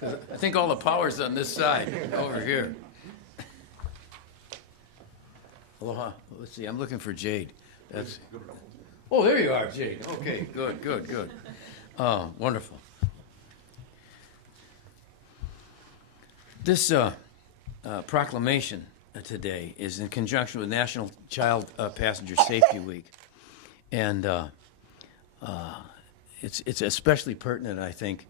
I think all the power's on this side, over here. Aloha. Let's see, I'm looking for Jade. That's. Oh, there you are, Jade. Okay, good, good, good. Wonderful. This proclamation today is in conjunction with National Child Passenger Safety Week. And it's especially pertinent, I think,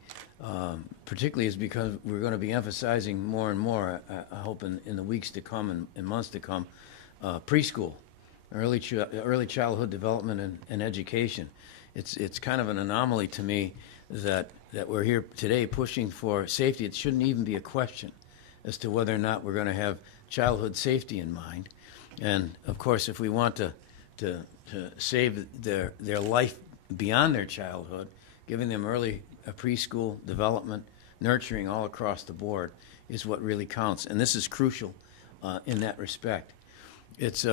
particularly is because we're going to be emphasizing more and more, I hope in the weeks to come and months to come, preschool, early childhood development and education. It's kind of an anomaly to me that we're here today pushing for safety. It shouldn't even be a question as to whether or not we're going to have childhood safety in mind. And of course, if we want to save their life beyond their childhood, giving them early preschool development, nurturing all across the board is what really counts. And this is crucial in that respect. It's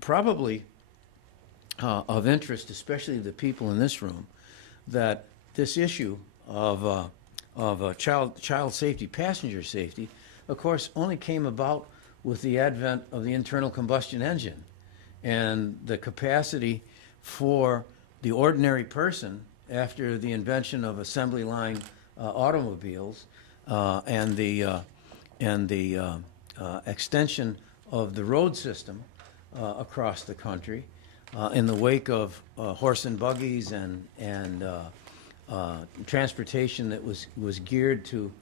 probably of interest, especially the people in this room, that this issue of child safety, passenger safety, of course, only came about with the advent of the internal combustion engine and the capacity for the ordinary person after the invention of assembly line automobiles and the extension of the road system across the country in the wake of horse and buggies and transportation that was geared to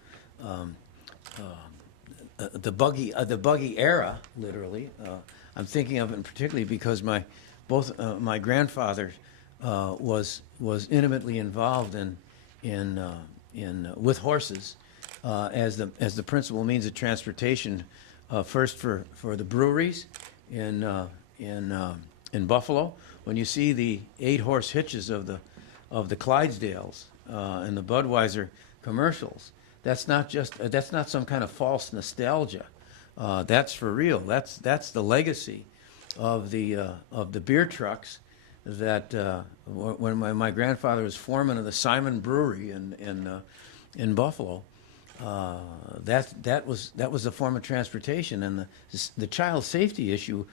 the buggy era, literally. I'm thinking of it particularly because my grandfather was intimately involved with horses as the principal means of transportation. First for the breweries in Buffalo. When you see the 8-horse hitches of the Clydesdales and the Budweiser commercials, that's not some kind of false nostalgia. That's for real. That's the legacy of the beer trucks that when my grandfather was foreman of the Simon Brewery in Buffalo. That was a form of transportation, and the child safety issue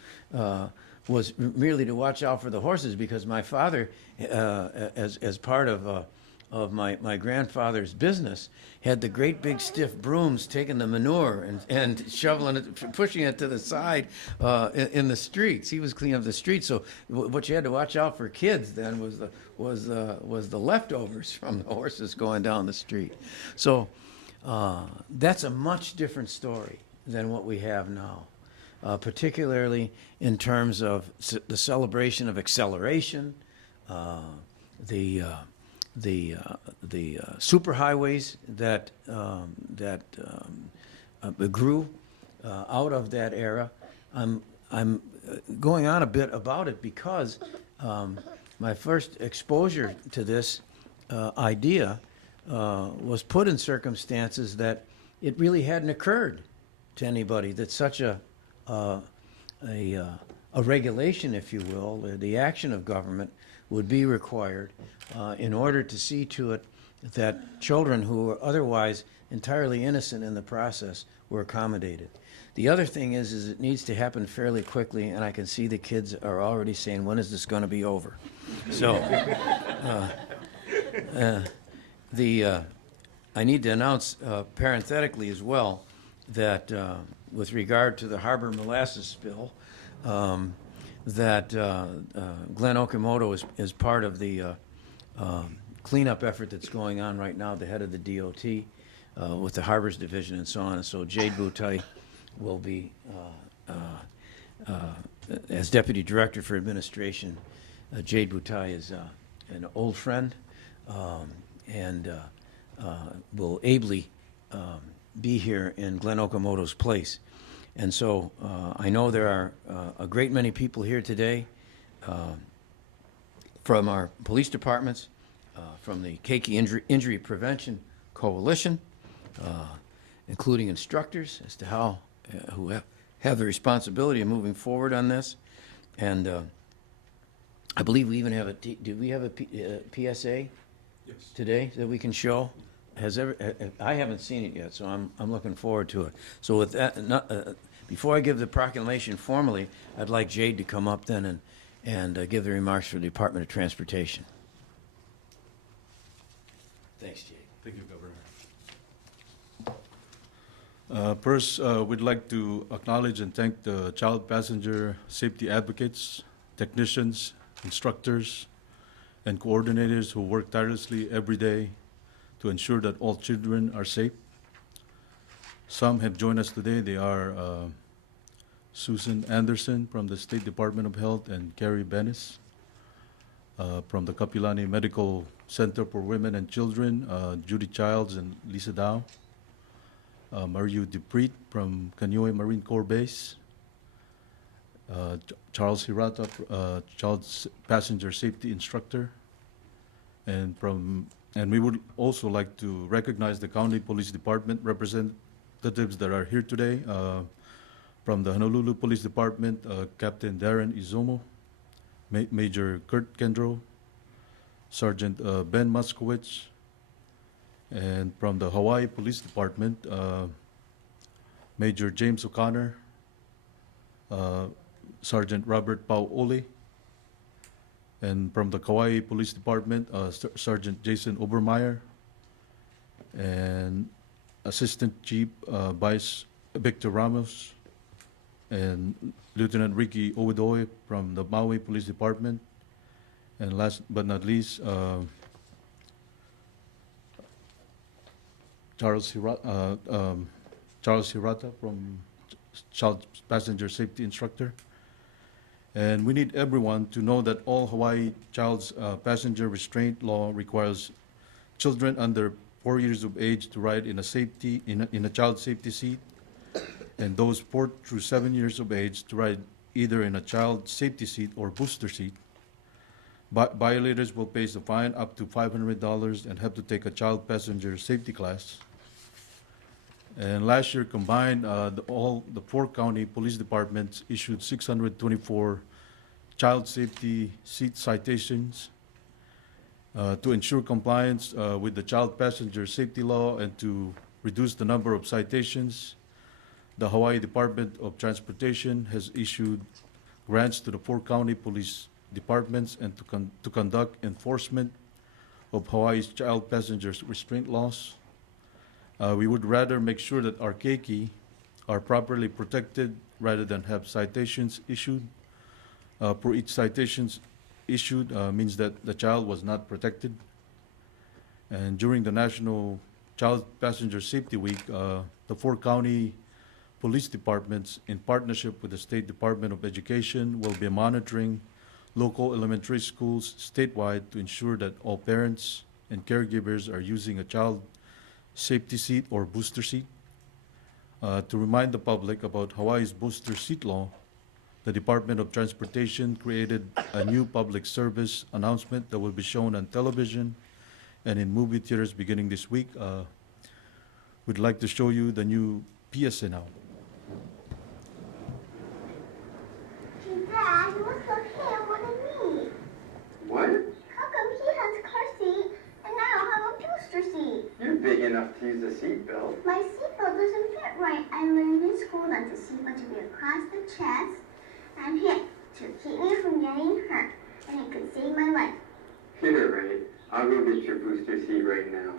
was merely to watch out for the horses, because my father, as part of my grandfather's business, had the great big stiff brooms taking the manure and shoveling it, pushing it to the side in the streets. He was cleaning up the streets. So what you had to watch out for kids then was the leftovers from the horses going down the street. So that's a much different story than what we have now, particularly in terms of the celebration of acceleration, the superhighways that grew out of that era. I'm going on a bit about it because my first exposure to this idea was put in circumstances that it really hadn't occurred to anybody, that such a regulation, if you will, the action of government would be required in order to see to it that children who were otherwise entirely innocent in the process were accommodated. The other thing is it needs to happen fairly quickly, and I can see the kids are already saying, when is this going to be over? So I need to announce parenthetically as well that with regard to the harbor molasses spill, that Glenn Okamoto is part of the cleanup effort that's going on right now, the head of the DOT with the Harbors Division and so on. And so Jade Boutai will be, as Deputy Director for Administration. Jade Boutai is an old friend and will ably be here in Glenn Okamoto's place. And so I know there are a great many people here today from our police departments, from the Keiki Injury Prevention Coalition, including instructors as to how who have the responsibility of moving forward on this. And I believe we even have do we have a PSA Yes. today that we can show? I haven't seen it yet, so I'm looking forward to it. So with that, before I give the proclamation formally, I'd like Jade to come up then and give the remarks for the Department of Transportation. Thanks, Jade. Thank you, Governor. First, we'd like to acknowledge and thank the child passenger safety advocates, technicians, instructors, and coordinators who work tirelessly every day to ensure that all children are safe. Some have joined us today. They are Susan Anderson from the State Department of Health and Carrie Benes from the Kapilani Medical Center for Women and Children, Judy Childs and Lisa Dow. Mario Dupreet from Kaneohe Marine Corps Base. Charles Hirata, child passenger safety instructor. And we would also like to recognize the County Police Department representatives that are here today. From the Honolulu Police Department, Captain Darren Izumo, Major Kurt Kendro, Sergeant Ben Moskowitz, and from the Hawaii Police Department, Major James O'Connor, Sergeant Robert Pauoli, and from the Kauai Police Department, Sergeant Jason Obermeyer, and Assistant Chief Vice Victor Ramos, and Lieutenant Ricky Owedoy from the Maui Police Department, and last but not least, Charles Hirata from Child Passenger Safety Instructor. And we need everyone to know that all Hawaii child's passenger restraint law requires children under 4 years of age to ride in a child safety seat, and those 4 through 7 years of age to ride either in a child safety seat or booster seat. Violators will face a fine up to $500 and have to take a child passenger safety class. And last year combined, all the 4 county police departments issued 624 child safety seat citations to ensure compliance with the child passenger safety law and to reduce the number of citations. The Hawaii Department of Transportation has issued grants to the 4 county police departments and to conduct enforcement of Hawaii's child passenger restraint laws. We would rather make sure that our keiki are properly protected rather than have citations issued. For each citations issued means that the child was not protected. And during the National Child Passenger Safety Week, the 4 county police departments, in partnership with the State Department of Education, will be monitoring local elementary schools statewide to ensure that all parents and caregivers are using a child safety seat or booster seat. To remind the public about Hawaii's booster seat law, the Department of Transportation created a new public service announcement that will be shown on television and in movie theaters beginning this week. We'd like to show you the new PSA now. Hey, Dad, you look so more than me. What? How come he has a car seat and I don't have a booster seat? You're big enough to use a seatbelt. My seatbelt doesn't fit right. I learned in school that the seatbelt should be across the chest and hip to keep me from getting hurt, and it could save my life. You're right. I'll go get your booster seat right now.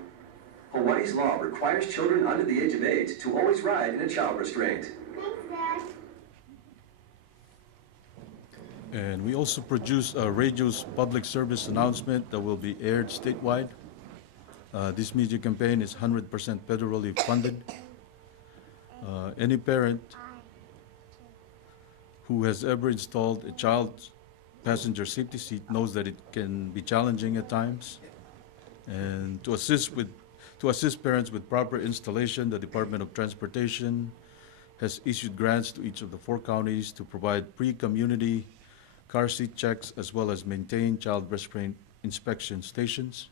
Hawaii's law requires children under the age of 8 to always ride in a child restraint. Thanks, Dad. And we also produced a radio's public service announcement that will be aired statewide. This media campaign is 100% federally funded. Any parent who has ever installed a child passenger safety seat knows that it can be challenging at times. And to assist parents with proper installation, the Department of Transportation has issued grants to each of the 4 counties to provide pre-community car seat checks as well as maintain child restraint inspection stations.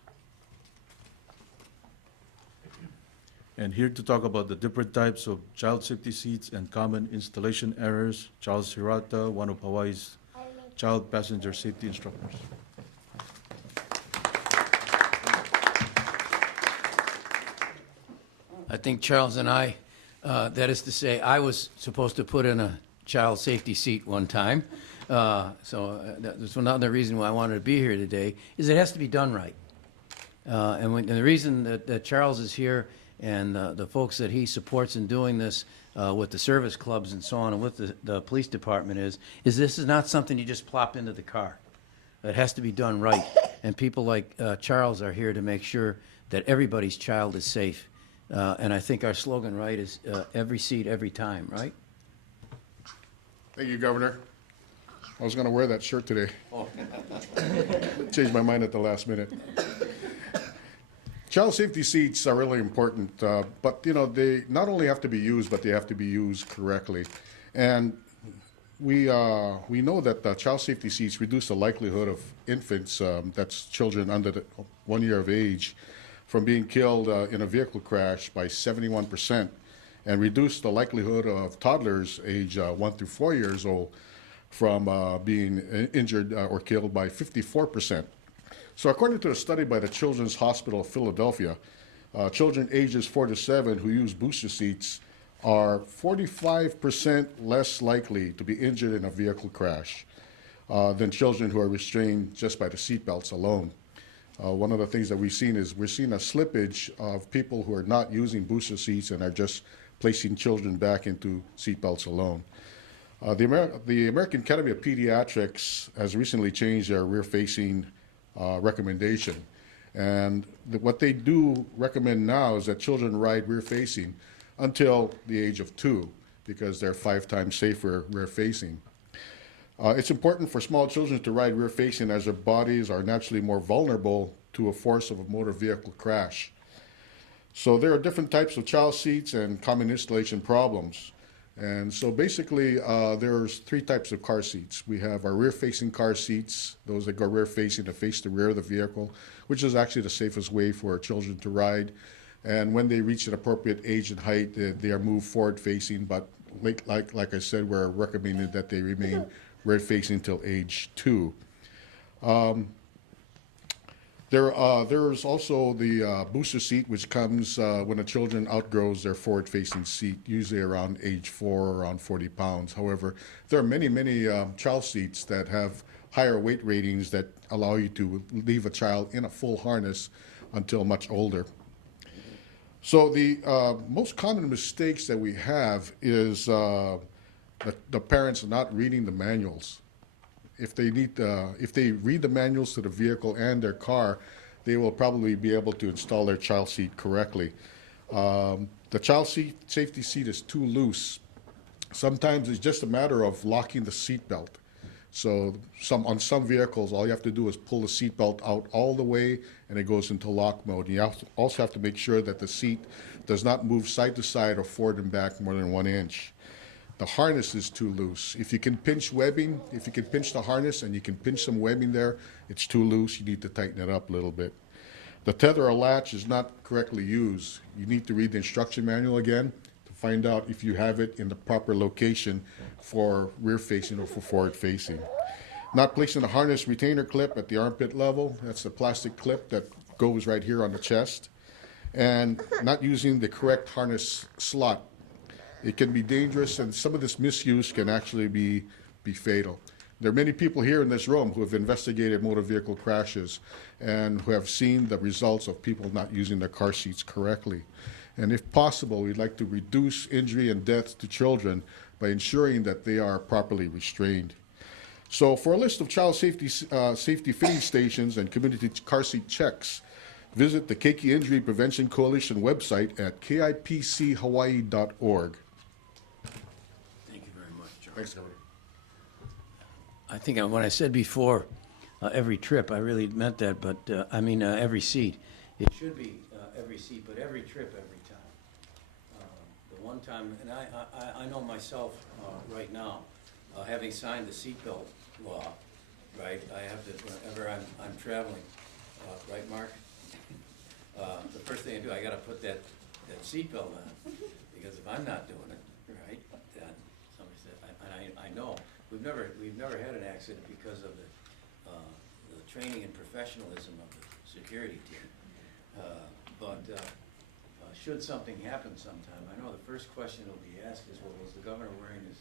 And here to talk about the different types of child safety seats and common installation errors, Charles Hirata, one of Hawaii's child passenger safety instructors. I think Charles and I, that is to say, I was supposed to put in a child safety seat one time. That's another reason why I wanted to be here today, is it has to be done right. And the reason that Charles is here and the folks that he supports in doing this with the service clubs and so on and with the police department is this is not something you just plop into the car. It has to be done right. And people like Charles are here to make sure that everybody's child is safe. And I think our slogan, right, is every seat, every time, right? Thank you, Governor. I was going to wear that shirt today. Changed my mind at the last minute. Child safety seats are really important, but you know they not only have to be used, but they have to be used correctly. And we know that child safety seats reduce the likelihood of infants, that's children under 1 year of age, from being killed in a vehicle crash by 71%, and reduce the likelihood of toddlers age 1 through 4 years old from being injured or killed by 54%. So according to a study by the Children's Hospital of Philadelphia, children ages 4 to 7 who use booster seats are 45% less likely to be injured in a vehicle crash than children who are restrained just by the seat belts alone. One of the things that we're seeing a slippage of people who are not using booster seats and are just placing children back into seat belts alone. The American Academy of Pediatrics has recently changed their rear-facing recommendation. And what they do recommend now is that children ride rear-facing until the age of 2, because they're 5 times safer rear-facing. It's important for small children to ride rear-facing as their bodies are naturally more vulnerable to a force of a motor vehicle crash. So there are different types of child seats and common installation problems. And so basically, there's 3 types of car seats. We have our rear-facing car seats, those that go rear-facing to face the rear of the vehicle, which is actually the safest way for children to ride. And when they reach an appropriate age and height, they are moved forward-facing, but like I said, we're recommending that they remain rear-facing until age 2. There's also the booster seat, which comes when the children outgrows their forward-facing seat, usually around age 4, around 40 pounds. However, there are many child seats that have higher weight ratings that allow you to leave a child in a full harness until much older. So the most common mistakes that we have is the parents not reading the manuals. If they read the manuals to the vehicle and their car, they will probably be able to install their child seat correctly. The child safety seat is too loose. Sometimes it's just a matter of locking the seat belt. So on some vehicles, all you have to do is pull the seat belt out all the way, and it goes into lock mode. And you also have to make sure that the seat does not move side to side or forward and back more than 1 inch. The harness is too loose. If you can pinch webbing, if you can pinch the harness and you can pinch some webbing there, it's too loose. You need to tighten it up a little bit. The tether or latch is not correctly used. You need to read the instruction manual again to find out if you have it in the proper location for rear-facing or for forward-facing. Not placing a harness retainer clip at the armpit level. That's the plastic clip that goes right here on the chest. And not using the correct harness slot. It can be dangerous, and some of this misuse can actually be fatal. There are many people here in this room who have investigated motor vehicle crashes and who have seen the results of people not using their car seats correctly. And if possible, we'd like to reduce injury and death to children by ensuring that they are properly restrained. So for a list of child safety fitting stations and community car seat checks, visit the Keiki Injury Prevention Coalition website at kipchawaii.org. Thank you very much, Charles. Thanks, Governor. I think when I said before, every trip, I really meant that, but I mean every seat. It should be every seat, but every trip, every time. The one time, and I know myself right now, having signed the seatbelt law, right, I have to, whenever I'm traveling, right, Mark? The first thing I do, I gotta put that seatbelt on, because if I'm not doing it, right, then somebody said, and I know, we've never had an accident because of the training and professionalism of the security team. But should something happen sometime, I know the first question will be asked is, well, was the governor wearing his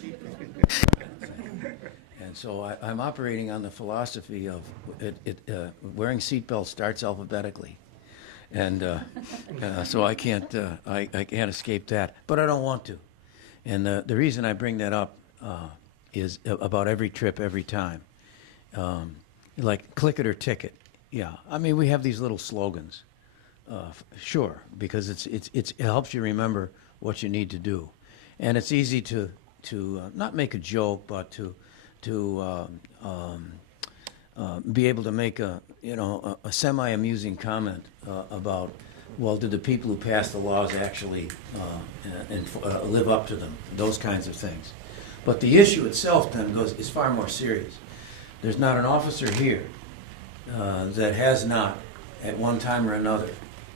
seatbelt? And so I'm operating on the philosophy of wearing seatbelts starts alphabetically. And so I can't escape that, but I don't want to. And the reason I bring that up is about every trip, every time. Like click it or ticket. Yeah, I mean, we have these little slogans. Sure, because it helps you remember what you need to do. And it's easy to not make a joke, but to be able to make a semi-amusing comment about, well, do the people who pass the laws actually live up to them? Those kinds of things. But the issue itself then is far more serious. There's not an officer here that has not, at one time or another,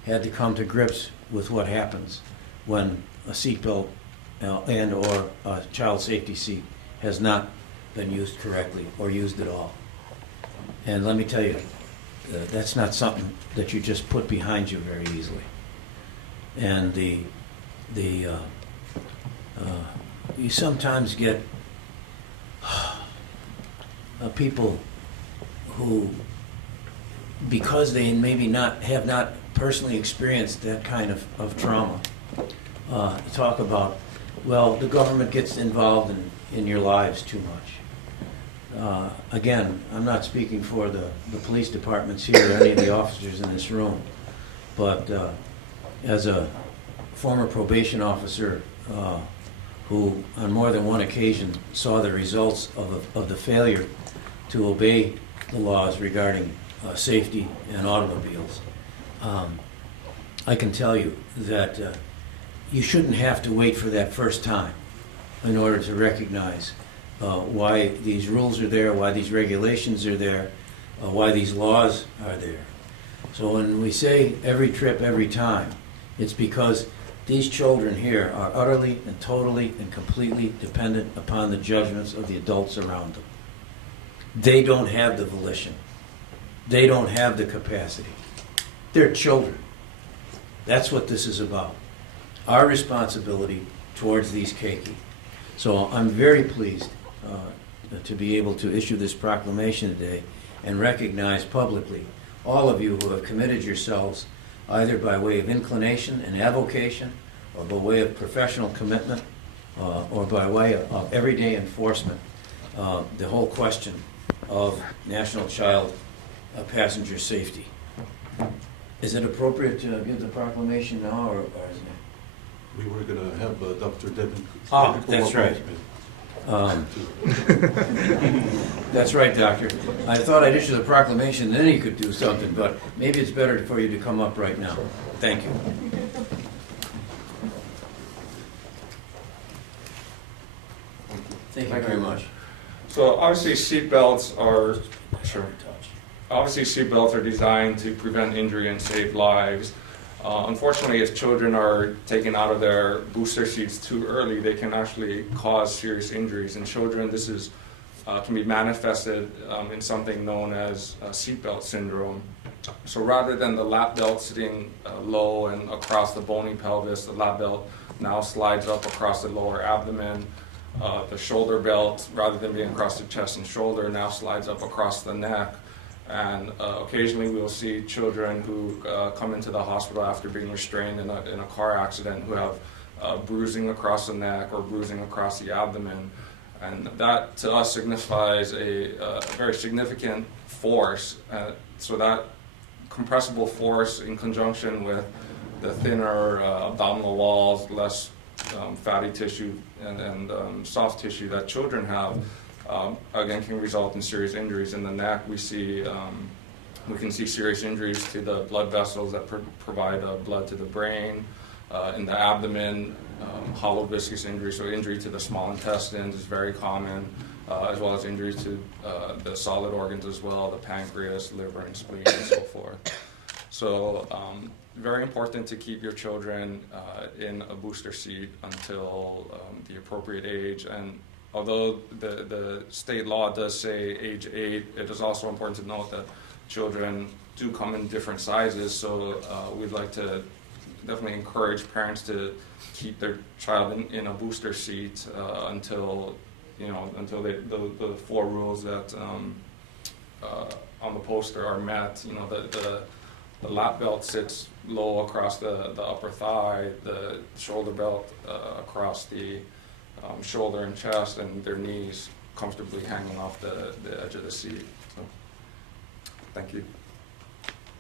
had to come to grips with what happens when a seatbelt and or a child safety seat has not been used correctly or used at all. And let me tell you, that's not something that you just put behind you very easily. And you sometimes get people who, because they maybe have not personally experienced that kind of trauma, talk about, well, the government gets involved in your lives too much. Again, I'm not speaking for the police departments here or any of the officers in this room, but as a former probation officer who on more than one occasion saw the results of the failure to obey the laws regarding safety and automobiles, I can tell you that you shouldn't have to wait for that first time in order to recognize why these rules are there, why these regulations are there, why these laws are there. So when we say every trip, every time, it's because these children here are utterly and totally and completely dependent upon the judgments of the adults around them. They don't have the volition. They don't have the capacity. They're children. That's what this is about. Our responsibility towards these keiki. So I'm very pleased to be able to issue this proclamation today and recognize publicly all of you who have committed yourselves either by way of inclination and avocation or by way of professional commitment or by way of everyday enforcement, the whole question of national child passenger safety. Is it appropriate to give the proclamation now or is it? We were going to have Dr. Devin. That's right. That's right, Doctor. I thought I'd issue the proclamation, then he could do something, but maybe it's better for you to come up right now. Thank you. Thank you very much. So obviously seatbelts are designed to prevent injury and save lives. Unfortunately, as children are taken out of their booster seats too early, they can actually cause serious injuries. In children, this can be manifested in something known as seatbelt syndrome. So rather than the lap belt sitting low and across the bony pelvis, the lap belt now slides up across the lower abdomen. The shoulder belt, rather than being across the chest and shoulder, now slides up across the neck. And occasionally we'll see children who come into the hospital after being restrained in a car accident who have bruising across the neck or bruising across the abdomen. And that to us signifies a very significant force. So that compressible force in conjunction with the thinner abdominal walls, less fatty tissue and soft tissue that children have, again, can result in serious injuries. In the neck, we can see serious injuries to the blood vessels that provide blood to the brain. In the abdomen, hollow viscous injury, so injury to the small intestines is very common, as well as injuries to the solid organs as well, the pancreas, liver, and spleen, and so forth. So very important to keep your children in a booster seat until the appropriate age. And although the state law does say age 8, it is also important to note that children do come in different sizes. So we'd like to definitely encourage parents to keep their child in a booster seat until the 4 rules that on the poster are met. The lap belt sits low across the upper thigh, the shoulder belt across the shoulder and chest, and their knees comfortably hanging off the edge of the seat. So, thank you.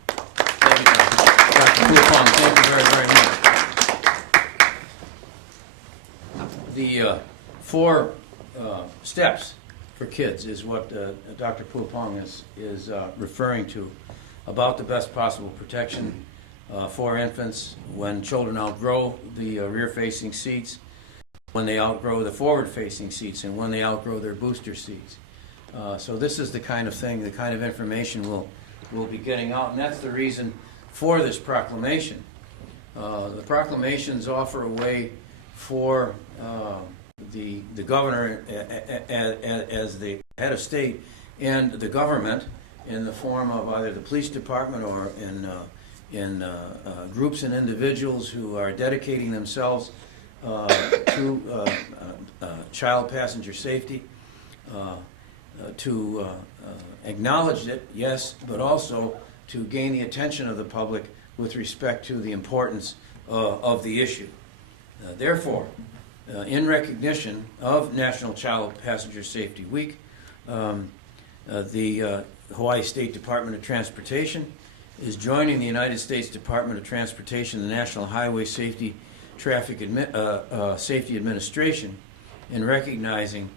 Thank you, Dr. Pulapong. Thank you very, very much. The 4 steps for kids is what Dr. Pulapong is referring to about the best possible protection for infants when children outgrow the rear-facing seats, when they outgrow the forward-facing seats, and when they outgrow their booster seats. So this is the kind of thing, the kind of information we'll be getting out, and that's the reason for this proclamation. The proclamations offer a way for the governor as the head of state and the government in the form of either the police department or in groups and individuals who are dedicating themselves to child passenger safety, to acknowledge it, yes, but also to gain the attention of the public with respect to the importance of the issue. Therefore, in recognition of National Child Passenger Safety Week, the Hawaii State Department of Transportation is joining the United States Department of Transportation, the National Highway Safety Safety Administration, in recognizing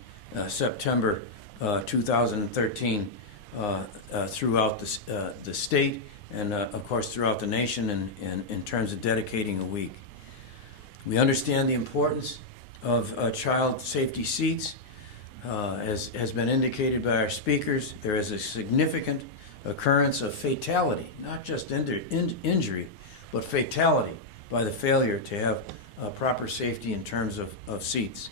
September 2013 throughout the state and, of course, throughout the nation in terms of dedicating a week. We understand the importance of child safety seats. As has been indicated by our speakers, there is a significant occurrence of fatality, not just injury, but fatality by the failure to have proper safety in terms of seats.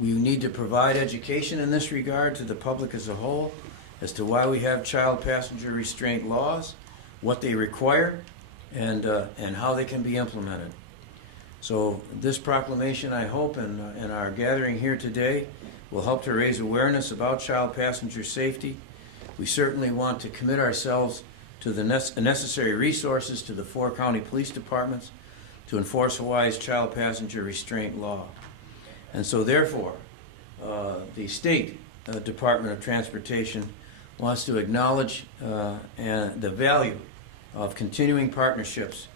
We need to provide education in this regard to the public as a whole as to why we have child passenger restraint laws, what they require, and how they can be implemented. So this proclamation, I hope, and our gathering here today will help to raise awareness about child passenger safety. We certainly want to commit ourselves to the necessary resources to the 4 county police departments to enforce Hawaii's child passenger restraint law. And so therefore, the State Department of Transportation wants to acknowledge the value of continuing partnerships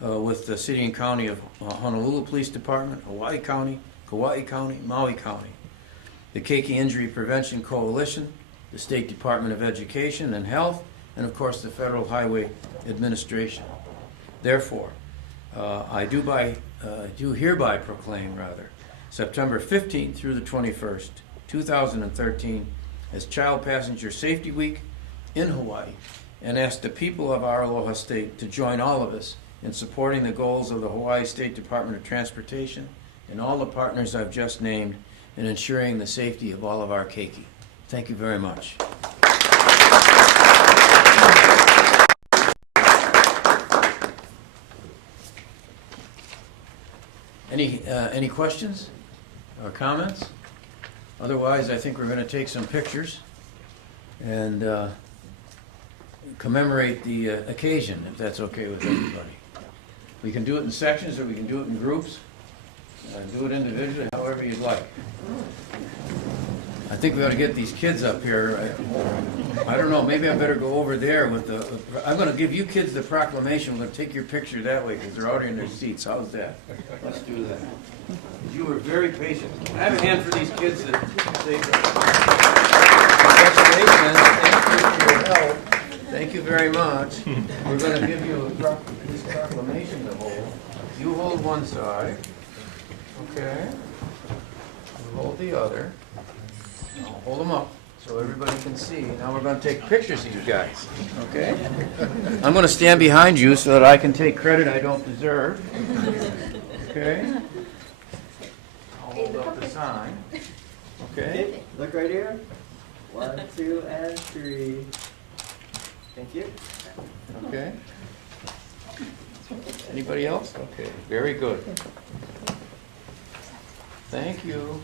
with the City and County of Honolulu Police Department, Hawaii County, Kauai County, Maui County, the Keiki Injury Prevention Coalition, the State Department of Education and Health, and of course the Federal Highway Administration. Therefore, I do hereby proclaim, September 15th through the 21st, 2013, as Child Passenger Safety Week in Hawaii, and ask the people of our Aloha State to join all of us in supporting the goals of the Hawaii State Department of Transportation and all the partners I've just named in ensuring the safety of all of our keiki. Thank you very much. Any questions or comments? Otherwise, I think we're going to take some pictures and commemorate the occasion, if that's okay with everybody. We can do it in sections or we can do it in groups. Do it individually, however you'd like. I think we ought to get these kids up here. I don't know, maybe I better go over there with I'm going to give you kids the proclamation. We're going to take your picture that way because they're already in their seats. How's that? Let's do that. You were very patient. I have a hand for these kids that say congratulations. Thank you for your help. Thank you very much. We're going to give you this proclamation to hold. You hold one side. Okay. You hold the other. Now hold them up so everybody can see. Now we're going to take pictures of you guys. Okay? I'm going to stand behind you so that I can take credit I don't deserve. Okay? I'll hold up the sign. Okay? Look right here. 1, 2, and 3. Thank you. Okay? Anybody else? Okay, very good. Thank you.